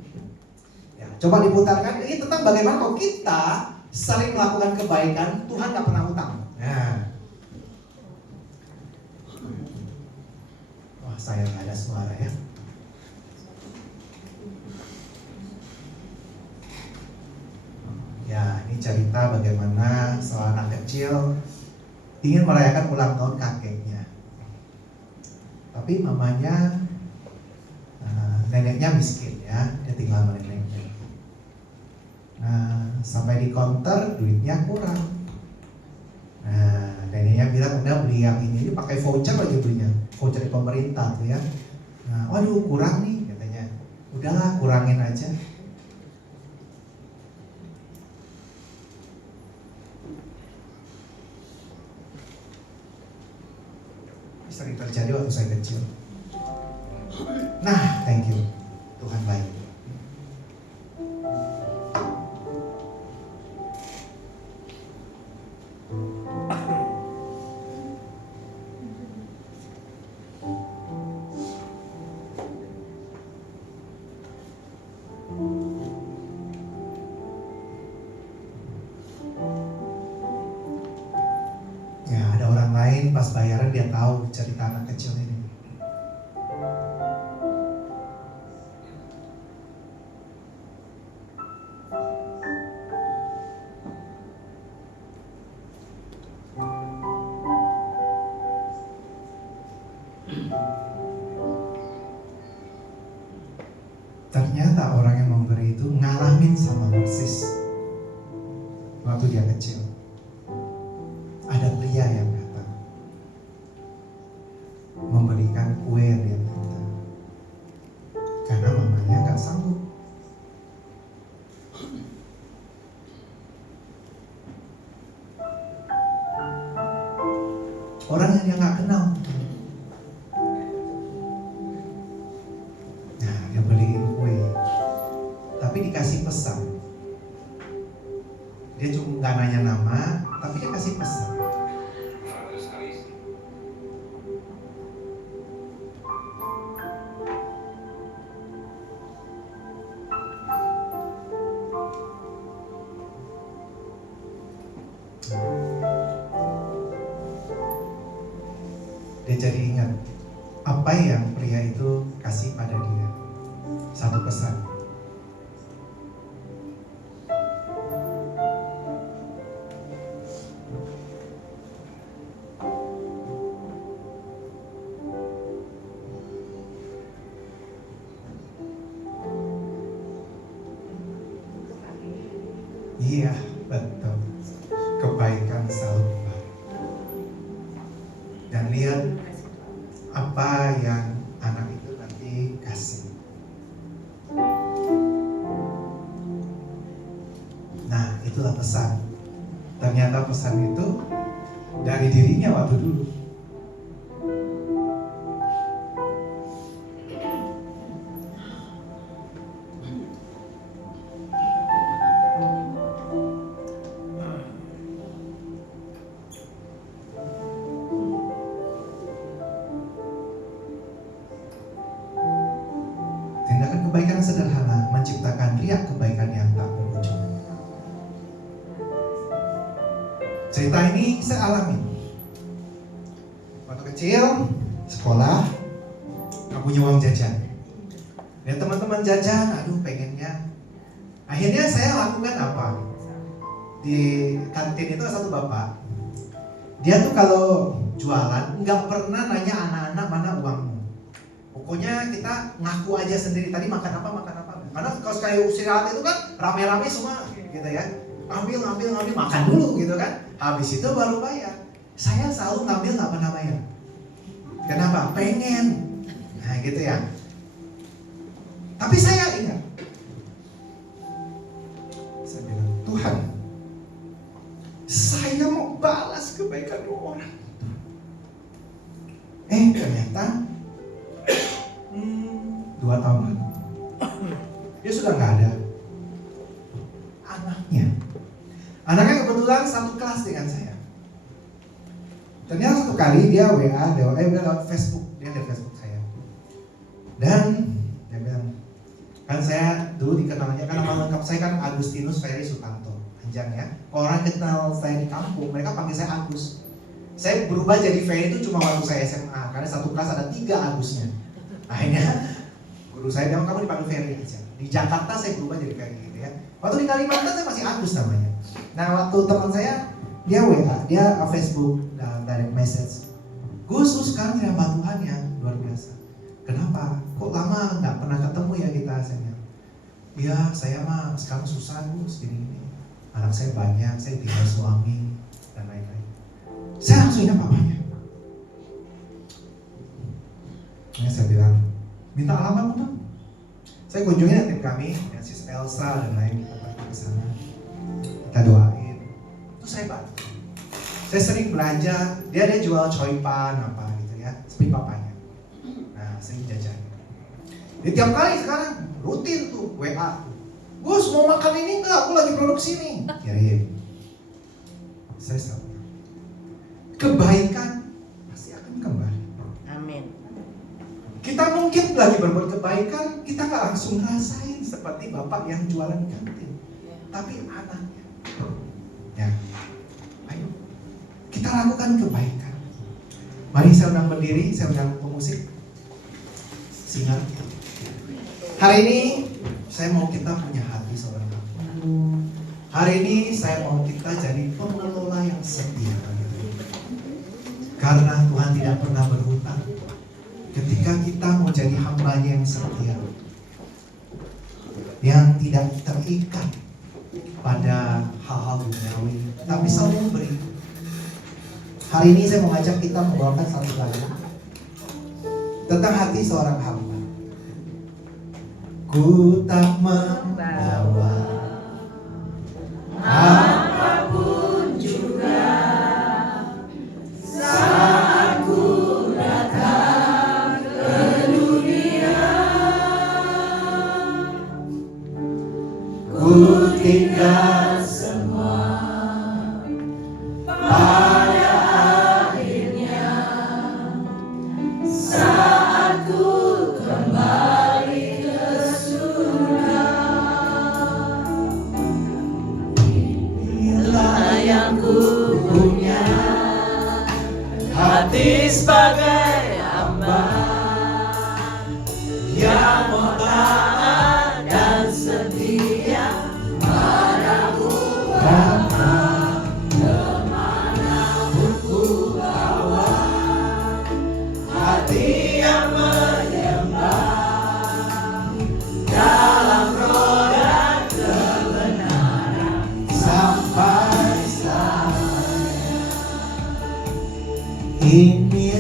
ya, coba diputarkan. Ini tentang bagaimana kalau kita saling melakukan kebaikan, Tuhan nggak pernah utang. Nah. Wah saya nggak ada suara ya. Ya, ini cerita bagaimana seorang anak kecil ingin merayakan ulang tahun kakeknya. Tapi mamanya, neneknya miskin ya, dia tinggal sama neneknya. Nah, sampai di counter duitnya kurang. Nah, neneknya bilang udah beli yang ini pakai voucher lagi belinya, voucher dari pemerintah tuh ya. Nah, waduh kurang nih katanya. Udahlah kurangin aja. Sering terjadi waktu saya kecil. Nah, thank you. Tuhan baik. Pas bayaran dia tahu cerita anak kecil ini. Ternyata orang yang memberi itu ngalamin sama persis waktu dia kecil. Ada pria yang memberikan kue yang dia minta karena mamanya gak sanggup. Orang yang dia gak kenal, nah dia beliin kue tapi dikasih pesan. Dia cuma gak nanya nama tapi dia kasih pesan. Dia jadi ingat apa yang pria itu kasih pada dia. Satu pesan. Iya, betul. Kebaikan selalu kembali. Dan lihat apa yang anak itu nanti kasih. Nah, itulah pesan. Ternyata pesan itu dari dirinya waktu dulu. Tindakan kebaikan sederhana menciptakan riak kebaikan yang tak berujung. Cerita ini saya alami. Waktu kecil, sekolah, gak punya uang jajan. Lihat teman-teman jajan, aduh pengennya. Akhirnya saya lakukan apa? Di kantin itu ada satu bapak. Dia tuh kalau jualan nggak pernah nanya anak-anak mana uangmu. Pokoknya kita ngaku aja sendiri. Tadi makan apa. Karena kalau sekali istirahat itu kan rame-rame semua, gitu ya. Ambil, makan dulu gitu kan. Habis itu baru bayar. Saya selalu ngambil nggak pernah bayar. Kenapa? Pengen. Nah gitu ya. Tapi saya ingat. Saya bilang, Tuhan, saya mau balas kebaikan orang. Ternyata 2 tahun lalu dia sudah nggak ada. Anaknya kebetulan satu kelas dengan saya. Ternyata satu kali dia WA lewat Facebook, dia lihat Facebook saya. Dan dia bilang, kan saya dulu dikenalnya, kan nama lengkap saya kan Agustinus Ferry Sutanto, panjang ya. Orang kenal saya di kampung, mereka panggil saya Agus. Saya berubah jadi Ferry itu cuma waktu saya SMA, karena satu kelas ada 3 Agusnya. Akhirnya guru saya bilang, kamu dipanggil Ferry aja. Di Jakarta saya berubah jadi Ferry gitu ya. Waktu di Kalimantan saya masih Agus namanya. Nah waktu teman saya, dia WA, dia Facebook, direct message. Gus, sekarang hamba Tuhan ya, luar biasa. Kenapa? Kok lama nggak pernah ketemu ya kita? Saya ya saya mah sekarang susah Gus, gini. Anak saya banyak, saya tinggal suami, dan lain-lain. Saya langsung ingat papanya. Saya bilang, minta alamat dong. Saya kunjungi tim kami, ya, Sis Elsa dan lain, kita pergi ke sana. Kita doain. Itu saya bantu. Saya sering belanja, dia jual coipan apa gitu ya, seperti papanya. Nah, sering jajan. Jadi tiap kali sekarang rutin tuh WA. Gus, mau makan ini enggak? Aku lagi produksi nih. Kirim. Saya selalu. Kebaikan pasti akan kembali. Amin. Kita mungkin lagi berbuat kebaikan, kita nggak langsung rasain seperti bapak yang jualan di kantin, tapi anaknya. Ya, ayo kita lakukan kebaikan. Mari saya undang berdiri, saya undang pemusik. Singa. Hari ini saya mau kita punya hati seorang hamba. Hari ini saya mau kita jadi pengelola yang setia. Karena Tuhan tidak pernah berhutang. Ketika kita mau jadi hambanya yang setia, yang tidak terikat pada hal-hal duniawi, tapi selalu memberi. Hari ini saya mau ngajak kita membawakan satu lagu tentang hati seorang hamba. Ku tak membawa apapun juga saat ku datang ke dunia. Ku tinggal semua pada akhirnya saat ku kembali ke surga. Inilah yang ku punya, hati sebagai hamba yang mau taat dan setia padamu. Bapa, kemanapun ku bawa, hati yang menyembah dalam roh dan kebenaran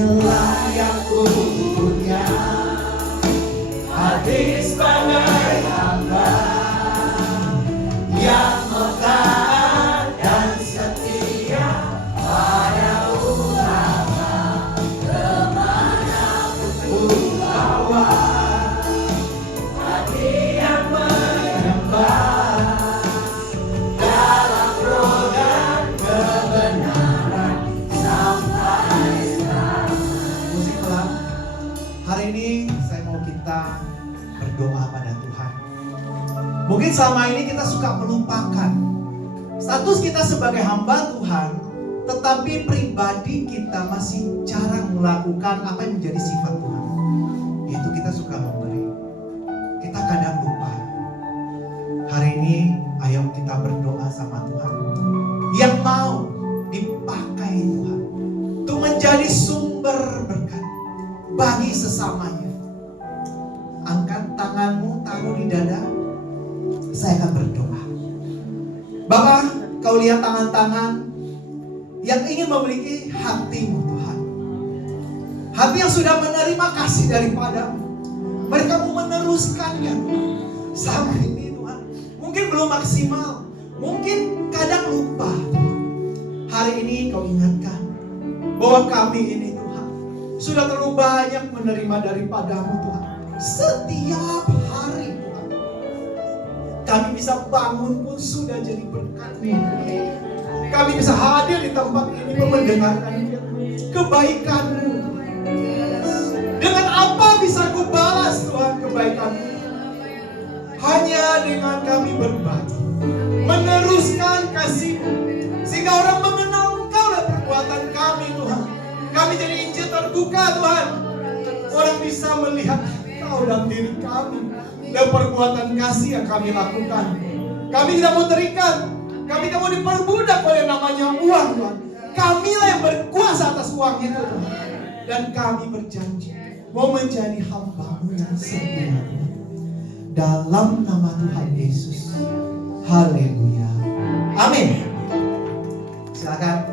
inilah yang ku punya, hati sebagai hamba yang taat dan setia pada ulama. Kemana ku bawa hati yang menyembah dalam roh dan kebenaran sampai sekarang. Musik pelan. Hari ini saya mau kita berdoa pada Tuhan. Mungkin selama ini kita suka melupakan status kita sebagai hamba Tuhan, tetapi pribadi kita masih jarang melakukan apa yang menjadi sifat Tuhan. Yaitu kita suka memberi. Kita kadang lupa. Hari ini ayo kita berdoa sama Tuhan yang mau dipakai Tuhan untuk menjadi sumber berkat bagi sesamanya. Angkat tanganmu, taruh di dada. Saya akan berdoa. Bapa, kau lihat tangan-tangan yang ingin memiliki hatimu Tuhan. Hati yang sudah menerima kasih daripadamu. Mereka mau meneruskannya Tuhan. Sampai ini Tuhan, mungkin belum maksimal, mungkin kadang lupa Tuhan. Hari ini kau ingatkan bahwa kami ini Tuhan sudah terlalu banyak menerima daripadamu Tuhan. Setiap hari Tuhan, kami bisa bangun pun sudah jadi berkat. Kami bisa hadir di tempat ini mendengarkan kebaikan-Mu. Dengan apa bisa ku balas Tuhan kebaikan-Mu? Hanya dengan kami berbagi, meneruskan kasih-Mu, sehingga orang mengenal Engkau dan perbuatan kami Tuhan. Kami jadi Injil terbuka Tuhan. Orang bisa melihat Engkau dalam diri kami dan perbuatan kasih yang kami lakukan. Kami tidak mau terikat, kami tidak mau diperbudak oleh namanya uang Tuhan. Kamilah yang berkuasa atas uang itu Tuhan. Dan kami berjanji mau menjadi hamba-Mu yang setia dalam nama Tuhan Yesus. Haleluya. Amin. Silakan.